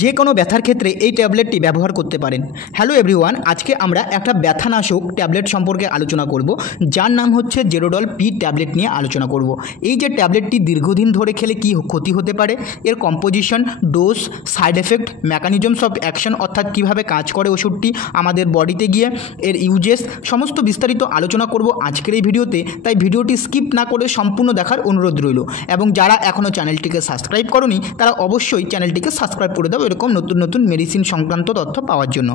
যে কোনো ব্যথার ক্ষেত্রে এই ট্যাবলেটটি ব্যবহার করতে পারেন। হ্যালো এভরিওয়ান, আজকে আমরা একটা ব্যথানাশক ট্যাবলেট সম্পর্কে আলোচনা করব, যার নাম হচ্ছে জেরোডল পি ট্যাবলেট নিয়ে আলোচনা করব। এই যে ট্যাবলেটটি দীর্ঘদিন ধরে খেলে কি ক্ষতি হতে পারে, এর composition, dose, side effect, mechanisms of action অর্থাৎ কীভাবে কাজ করে ওষুধটি আমাদের বডিতে গিয়ে, এর ইউজেস সমস্ত বিস্তারিত আলোচনা করব আজকের এই ভিডিওতে। তাই ভিডিওটি স্কিপ না করে সম্পূর্ণ দেখার অনুরোধ রইল, এবং যারা এখনও চ্যানেলটিকে সাবস্ক্রাইব করনি তারা অবশ্যই চ্যানেলটিকে সাবস্ক্রাইব করে দাও এরকম নতুন নতুন মেডিসিন সংক্রান্ত তথ্য পাওয়ার জন্য।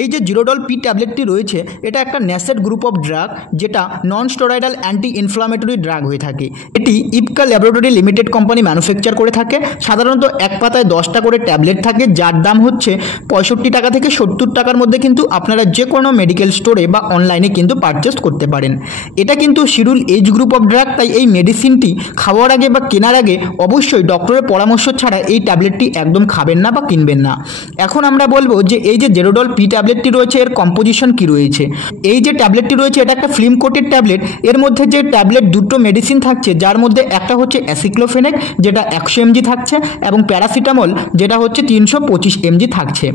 এই যে জেরোডল পি ট্যাবলেটটি রয়েছে, এটা একটা ন্যাসেড গ্রুপ অফ ড্রাগ, যেটা non steroidal anti inflammatory drug হয়ে থাকে। এটি Ipca laboratory limited company manufacture করে থাকে। সাধারণত এক পাতায় 10টা করে ট্যাবলেট থাকে, যার দাম হচ্ছে 65 টাকা থেকে 70 টাকার মধ্যে। কিন্তু আপনারা যে কোনো মেডিকেল স্টোরে বা অনলাইনে কিন্তু পারচেস করতে পারেন। এটা কিন্তু schedule H group of drug, তাই এই মেডিসিনটি খাওয়ার আগে বা কেনার আগে অবশ্যই ডক্টরের পরামর্শ ছাড়া এই ট্যাবলেটটি একদম খাবেন না বা কিনবেন না। এখন আমরা বলবো যে এই যে জেরোডল পি ট্যাবলেটটি রয়েছে, এর কম্পোজিশন কি রয়েছে। এই যে ট্যাবলেটটি রয়েছে, এটা একটা ফিল্ম কোটেড ট্যাবলেট। এর মধ্যে যে ট্যাবলেট দুটো মেডিসিন থাকছে, যার মধ্যে একটা হচ্ছে অ্যাসিক্লোফেনেক, যেটা 100 mg থাকছে, এবং প্যারাসিটামল, যেটা হচ্ছে 325 mg থাকছে।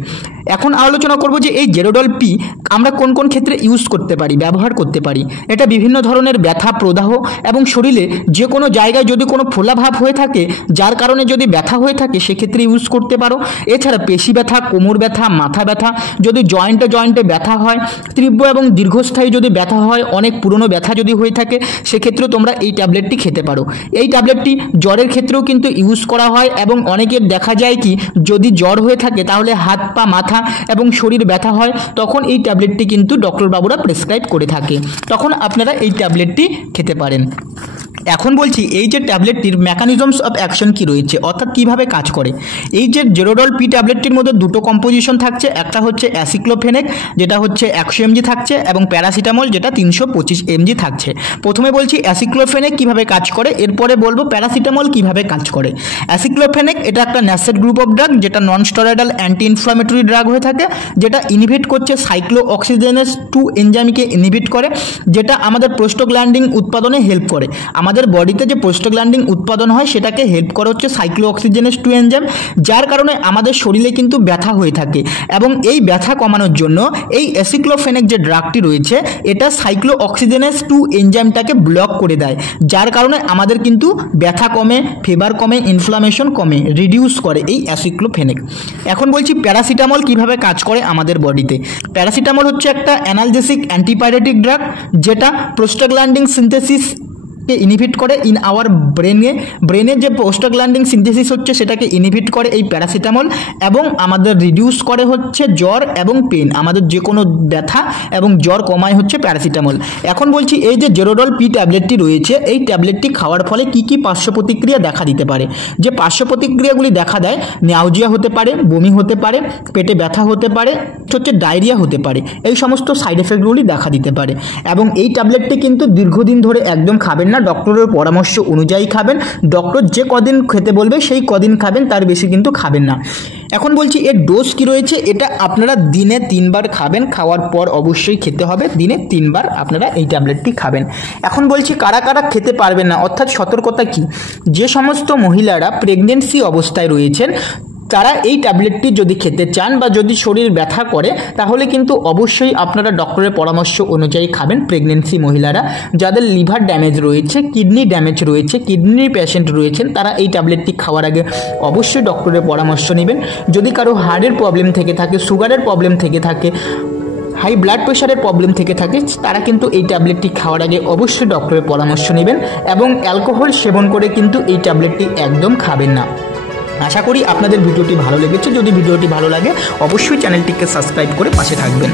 এখন আলোচনা করব যে এই জেরোডল পি আমরা কোন কোন ক্ষেত্রে ইউজ করতে পারি, ব্যবহার করতে পারি। এটা বিভিন্ন ধরনের ব্যথা, প্রদাহ এবং শরীরে যে কোনো জায়গায় যদি কোনো ফোলাভাব হয়ে থাকে, যার কারণে যদি ব্যথা হয়ে থাকে, সেক্ষেত্রে ইউজ করতে পারো। এছাড়া পেশি ব্যথা, কোমর ব্যথা, মাথা ব্যথা, যদি জয়েন্টে জয়েন্টে ব্যথা হয়, তীব্র এবং দীর্ঘস্থায়ী যদি ব্যথা হয়, অনেক পুরনো ব্যথা যদি হয়ে থাকে, সেক্ষেত্রেও তোমরা এই ট্যাবলেটটি খেতে পারো। এই ট্যাবলেটটি জ্বরের ক্ষেত্রেও কিন্তু ইউজ করা হয়, এবং অনেকের দেখা যায় কি, যদি জ্বর হয়ে থাকে তাহলে হাত পা, মাথা এবং শরীর ব্যথা হয়, তখন এই ট্যাবলেটটি কিন্তু ডক্টর বাবুরা প্রেসক্রাইব করে থাকে। তখন আপনারা এই ট্যাবলেটটি খেতে পারেন। এখন বলছি এই যে ট্যাবলেটটির মেকানিজমস অফ অ্যাকশন কি রয়েছে, অর্থাৎ কিভাবে কাজ করে। এই যে জেরোডল পি ট্যাবলেটটির মধ্যে দুটো কম্পোজিশন থাকছে, একটা হচ্ছে অ্যাসিক্লোফেনেক, যেটা হচ্ছে 100 mg থাকছে, এবং প্যারাসিটামল, যেটা 325 mg থাকছে। প্রথমে বলছি অ্যাসিক্লোফেনেক কিভাবে কাজ করে, এরপরে বলবো প্যারাসিটামল কিভাবে কাজ করে। অ্যাসিক্লোফেনেক এটা একটা ন্যাসেড গ্রুপ অফ ড্রাগ, যেটা non steroidal anti inflammatory drug হয়ে থাকে, যেটা ইনহিবিট করছে সাইক্লোঅক্সিজেনেস 2 এনজাইমকে ইনহিবিট করে, যেটা আমাদের প্রোস্টাগ্ল্যান্ডিন উৎপাদনে হেল্প করে। আমাদের বডিতে যে প্রোস্টাগ্ল্যান্ডিন উৎপাদন হয়, সেটাকে হেল্প করে হচ্ছে সাইক্লোঅক্সিজেনেস 2 এনজাইম, যার কারণে আমাদের শরীরে কিন্তু ব্যথা হয়ে থাকে। এবং এই ব্যথা কমানোর জন্য এই অ্যাসিক্লোফেনেক যে ড্রাগটি রয়েছে, এটা সাইক্লোঅক্সিজেনেস 2 এনজাইমটাকে ব্লক করে দেয়, যার কারণে আমাদের কিন্তু ব্যথা কমে, ফিভার কমে, ইনফ্লামেশন কমে, রিডিউস করে এই অ্যাসিক্লোফেনেক। এখন বলছি প্যারাসিটামল কিভাবে কাজ করে আমাদের বডিতে। প্যারাসিটামল হচ্ছে একটা অ্যানালজেসিক অ্যান্টিপাইরেটিক ড্রাগ, যেটা প্রোস্টাগ্ল্যান্ডিন সিনথেসিস কে ইনহিবিট করে ইন আওয়ার ব্রেনের যে প্রোস্টাগ্ল্যান্ডিন সিনথেসিস হচ্ছে, সেটাকে ইনহিবিট করে এই প্যারাসিটামল, এবং আমাদের রিডিউস করে হচ্ছে জ্বর এবং পেন, আমাদের যে কোনো ব্যথা এবং জ্বর কমায় হচ্ছে প্যারাসিটামল। এখন বলছি এই যে জেরোডল পি ট্যাবলেটটি রয়েছে, এই ট্যাবলেটটি খাওয়ার ফলে কি কি পার্শ্ব প্রতিক্রিয়া দেখা দিতে পারে। যে পার্শ্ব প্রতিক্রিয়াগুলি দেখা দেয়, নিউজিয়া হতে পারে, বমি হতে পারে, পেটে ব্যথা হতে পারে, হচ্ছে ডায়রিয়া হতে পারে, এই সমস্ত সাইড এফেক্টগুলি দেখা দিতে পারে। এবং এই ট্যাবলেটটি কিন্তু দীর্ঘদিন ধরে একদম খাবেন না, ডক্টরের পরামর্শ অনুযায়ী খাবেন। ডক্টর যে কদিন খেতে বলবে সেই কদিন খাবেন, তার বেশি কিন্তু খাবেন না। এখন বলছি এর ডোজ কি রয়েছে। এটা আপনারা দিনে 3 বার খাবেন, খাওয়ার পর অবশ্যই খেতে হবে, দিনে 3 বার আপনারা এই ট্যাবলেটটি খাবেন। এখন বলছি কারা কারা খেতে পারবেন না, অর্থাৎ সতর্কতা কি। যে সমস্ত মহিলারা প্রেগনেন্সি অবস্থায় রয়েছেন, তারা এই ট্যাবলেটটি যদি খেতে চান বা যদি শরীর ব্যথা করে, তাহলে কিন্তু অবশ্যই আপনারা ডক্টরের পরামর্শ অনুযায়ী খাবেন। প্রেগনেন্সি মহিলারা, যাদের লিভার ড্যামেজ রয়েছে, কিডনি ড্যামেজ রয়েছে, কিডনির পেশেন্ট রয়েছেন, তারা এই ট্যাবলেটটি খাওয়ার আগে অবশ্যই ডক্টরের পরামর্শ নেবেন। যদি কারো হার্টের প্রবলেম থেকে থাকে, সুগারের প্রবলেম থেকে থাকে, হাই ব্লাড প্রেশারের প্রবলেম থেকে থাকে, তারা কিন্তু এই ট্যাবলেটটি খাওয়ার আগে অবশ্যই ডক্টরের পরামর্শ নেবেন। এবং অ্যালকোহল সেবন করে কিন্তু এই ট্যাবলেটটি একদম খাবেন না। আশা করি আপনাদের ভিডিওটি ভালো লেগেছে। যদি ভিডিওটি ভালো লাগে অবশ্যই চ্যানেলটিকে সাবস্ক্রাইব করে পাশে থাকবেন।